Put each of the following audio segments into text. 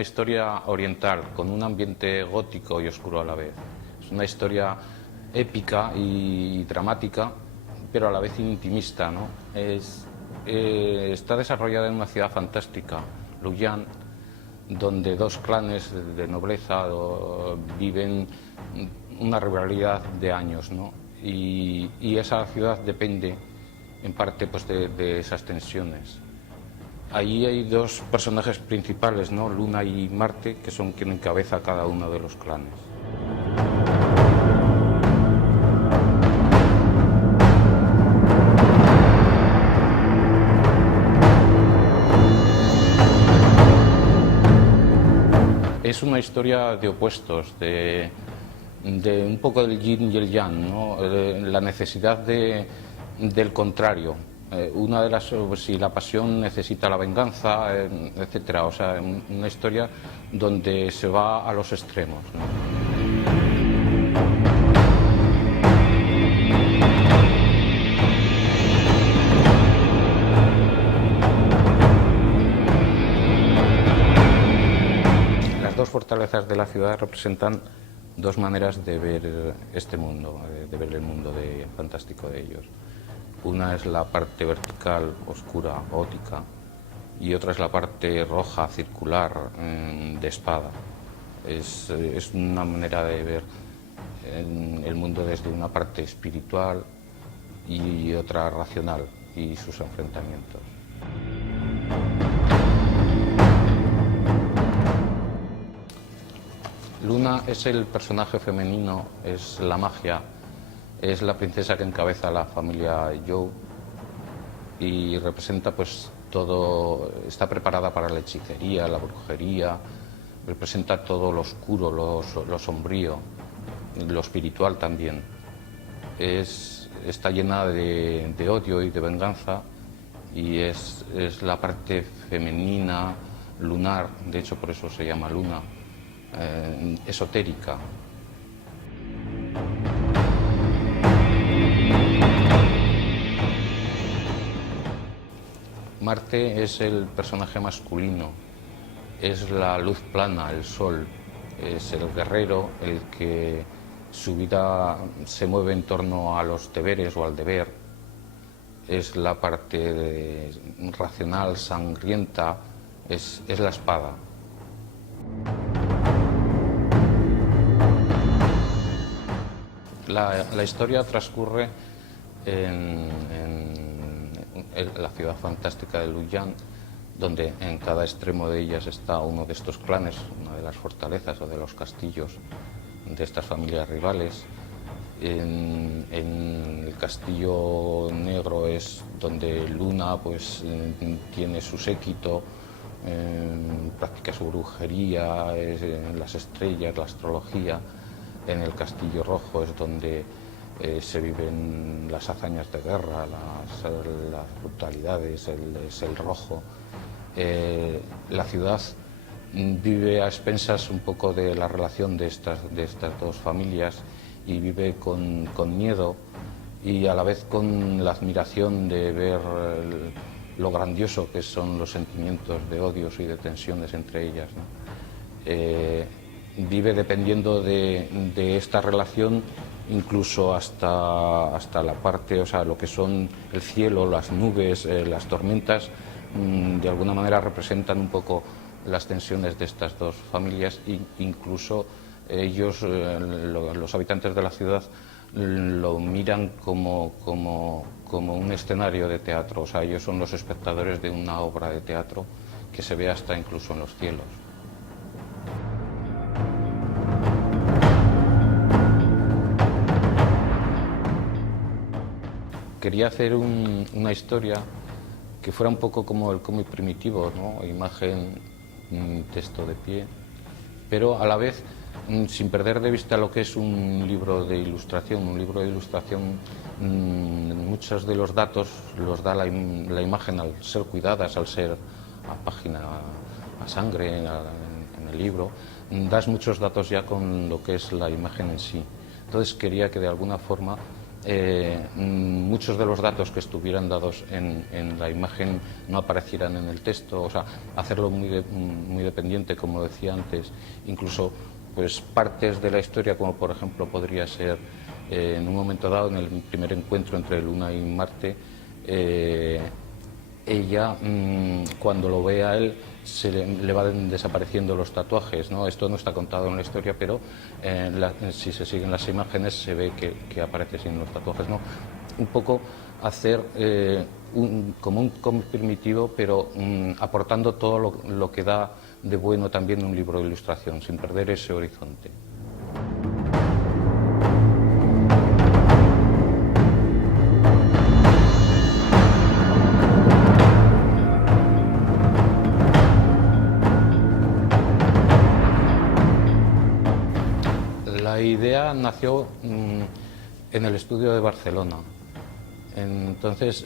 una historia oriental con un ambiente gótico y oscuro a la vez. Es una historia épica y dramática, pero a la vez intimista, ¿no? Está desarrollada en una ciudad fantástica, Luyan, donde dos clanes de nobleza viven una rivalidad de años, ¿no? Y esa ciudad depende en parte pues, de esas tensiones. Ahí hay dos personajes principales, ¿no? Luna y Marte, que son quien encabeza cada uno de los clanes. Es una historia de opuestos, de un poco del yin y el yang, ¿no? La necesidad del contrario. Una de las, si la pasión necesita la venganza, etcétera. O sea, una historia donde se va a los extremos, ¿no? Las dos fortalezas de la ciudad representan dos maneras de ver este mundo, de ver el mundo fantástico de ellos. Una es la parte vertical, oscura, gótica, y otra es la parte roja, circular, de espada. Es una manera de ver el mundo desde una parte espiritual y otra racional, y sus enfrentamientos. Luna es el personaje femenino, es la magia, es la princesa que encabeza la familia Joe y representa pues todo, está preparada para la hechicería, la brujería, representa todo lo oscuro, lo sombrío, lo espiritual también. Está llena de odio y de venganza y es la parte femenina, lunar, de hecho por eso se llama Luna. Esotérica. Marte es el personaje masculino, es la luz plana, el sol, es el guerrero, el que su vida se mueve en torno a los deberes o al deber, es la parte racional, sangrienta, es la espada. La historia transcurre en la ciudad fantástica de Luyan, donde en cada extremo de ellas está uno de estos clanes, una de las fortalezas o de los castillos de estas familias rivales. En el castillo negro es donde Luna pues, tiene su séquito, practica su brujería, las estrellas, la astrología. En el castillo rojo es donde se viven las hazañas de guerra, las brutalidades, es el rojo. La ciudad vive a expensas un poco de la relación de estas dos familias y vive con miedo y a la vez con la admiración de ver lo grandioso que son los sentimientos de odios y de tensiones entre ellas, ¿no? Vive dependiendo de esta relación incluso hasta la parte, o sea, lo que son el cielo, las nubes, las tormentas, de alguna manera representan un poco las tensiones de estas dos familias e incluso ellos, los habitantes de la ciudad, lo miran como un escenario de teatro, o sea, ellos son los espectadores de una obra de teatro que se ve hasta incluso en los cielos. Quería hacer una historia que fuera un poco como el cómic primitivo, ¿no? Imagen, texto de pie, pero a la vez sin perder de vista lo que es un libro de ilustración. Un libro de ilustración, muchos de los datos los da la imagen al ser cuidadas, al ser a página, a sangre en el libro. Das muchos datos ya con lo que es la imagen en sí. Entonces quería que de alguna forma muchos de los datos que estuvieran dados en la imagen no aparecieran en el texto, o sea, hacerlo muy dependiente, como decía antes, incluso pues partes de la historia, como por ejemplo podría ser en un momento dado, en el primer encuentro entre Luna y Marte, ella, cuando lo ve a él, le van desapareciendo los tatuajes, ¿no? Esto no está contado en la historia, pero si se siguen las imágenes se ve que aparece sin los tatuajes, ¿no? Un poco hacer como un cómic primitivo, pero aportando todo lo que da de bueno también un libro de ilustración, sin perder ese horizonte. La idea nació en el estudio de Barcelona. Entonces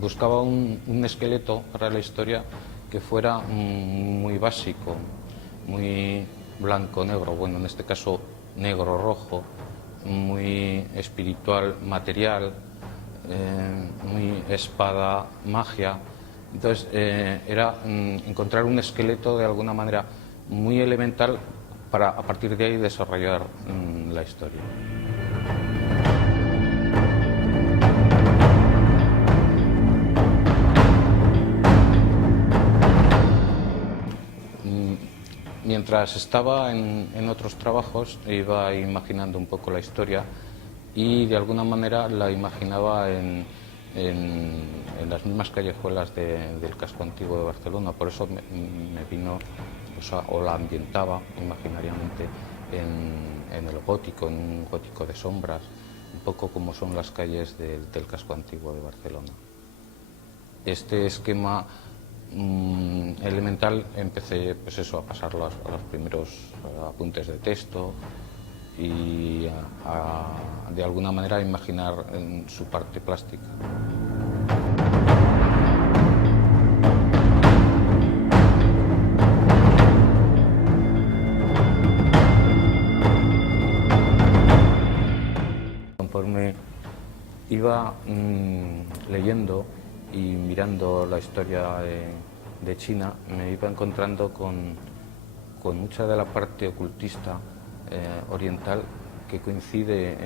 buscaba un esqueleto para la historia que fuera muy básico, muy blanco-negro, bueno, en este caso negro-rojo, muy espiritual, material, muy espada-magia. Entonces era encontrar un esqueleto de alguna manera muy elemental para a partir de ahí desarrollar la historia. Mientras estaba en otros trabajos iba imaginando un poco la historia y de alguna manera la imaginaba en las mismas callejuelas del casco antiguo de Barcelona, por eso me vino, o la ambientaba imaginariamente en el gótico, en un gótico de sombras, un poco como son las calles del casco antiguo de Barcelona. Este esquema elemental empecé pues eso, a pasarlo a los primeros apuntes de texto y de alguna manera a imaginar en su parte plástica. Conforme iba leyendo y mirando la historia de China, me iba encontrando con mucha de la parte ocultista oriental que coincide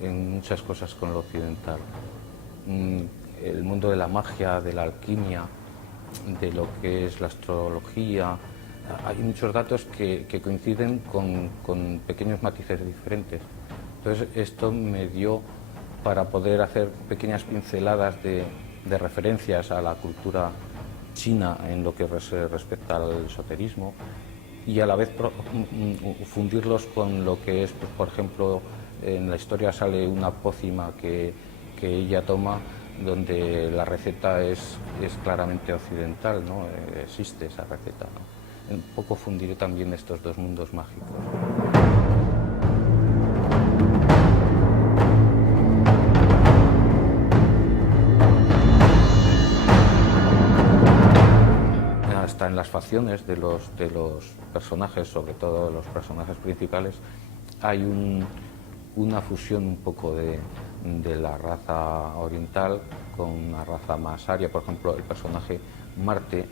en muchas cosas con lo occidental. El mundo de la magia, de la alquimia, de lo que es la astrología, hay muchos datos que coinciden con pequeños matices diferentes. Entonces esto me dio para poder hacer pequeñas pinceladas de referencias a la cultura china en lo que respecta al esoterismo y a la vez fundirlos con lo que es, pues, por ejemplo, en la historia sale una pócima que ella toma donde la receta es claramente occidental, ¿no? Existe esa receta, ¿no? Un poco fundiré también estos dos mundos mágicos. Hasta en las facciones de los personajes, sobre todo de los personajes principales, hay una fusión un poco de la raza oriental con una raza más aria. Por ejemplo, el personaje Marte,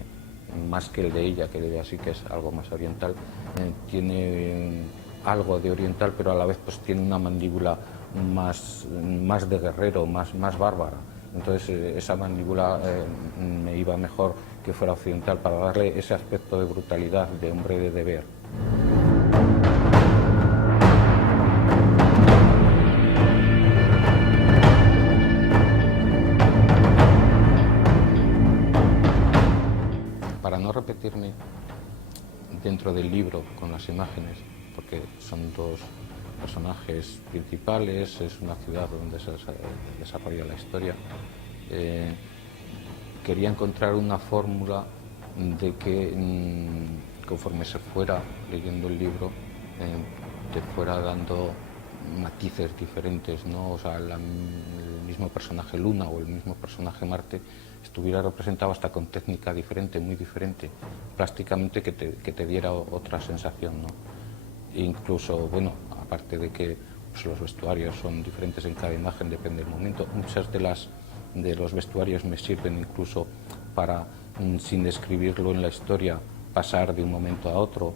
más que el de ella, que de así que es algo más oriental, tiene algo de oriental, pero a la vez pues tiene una mandíbula más de guerrero, más bárbara. Entonces esa mandíbula me iba mejor que fuera occidental para darle ese aspecto de brutalidad, de hombre de deber. Para no repetirme dentro del libro con las imágenes, porque son dos personajes principales, es una ciudad donde se desarrolla la historia, quería encontrar una fórmula de que conforme se fuera leyendo el libro te fuera dando matices diferentes, ¿no? O sea, el mismo personaje Luna o el mismo personaje Marte estuviera representado hasta con técnica diferente, muy diferente, plásticamente, que te diera otra sensación, ¿no? E incluso, bueno, aparte de que pues los vestuarios son diferentes en cada imagen, depende del momento. Muchas de los vestuarios me sirven incluso para, sin describirlo en la historia, pasar de un momento a otro,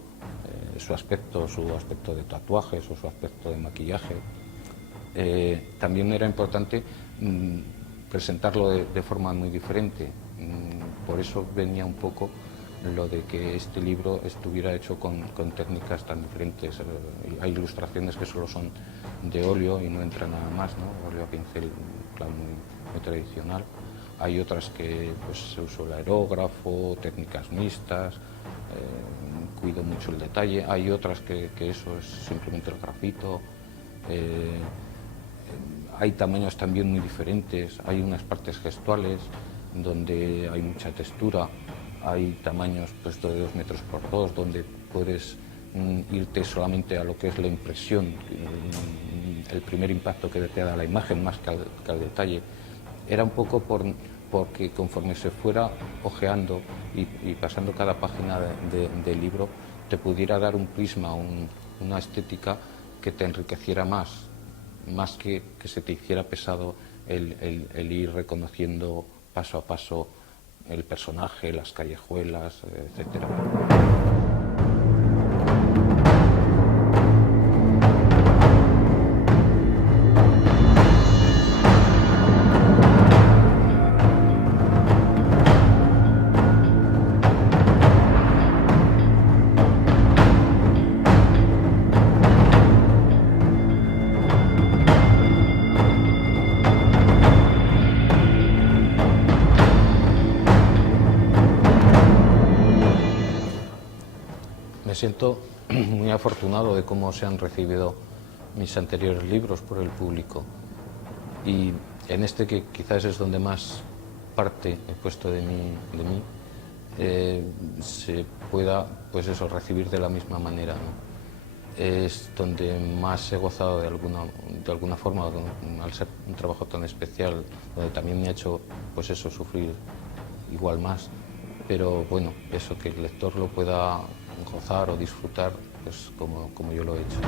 su aspecto de tatuajes o su aspecto de maquillaje. También era importante presentarlo de forma muy diferente. Por eso venía un poco lo de que este libro estuviera hecho con técnicas tan diferentes. Hay ilustraciones que solo son de óleo y no entra nada más, ¿no? Óleo a pincel, claro, muy tradicional. Hay otras que pues, se usó el aerógrafo, técnicas mixtas, cuido mucho el detalle. Hay otras que eso es simplemente el grafito. Hay tamaños también muy diferentes, hay unas partes gestuales donde hay mucha textura, hay tamaños pues, de 2 metros por 2, donde puedes irte solamente a lo que es la impresión, el primer impacto que te da la imagen más que al detalle. Era un poco porque conforme se fuera hojeando y pasando cada página del libro, te pudiera dar un prisma, una estética que te enriqueciera más que se te hiciera pesado el ir reconociendo paso a paso el personaje, las callejuelas, etcétera. Me siento muy afortunado de cómo se han recibido mis anteriores libros por el público, y en este, que quizás es donde más parte he puesto de mí, se pueda pues eso, recibir de la misma manera, ¿no? Es donde más he gozado de alguna forma, al ser un trabajo tan especial, donde también me ha hecho pues eso, sufrir igual más, pero bueno, eso, que el lector lo pueda gozar o disfrutar pues como yo lo he hecho.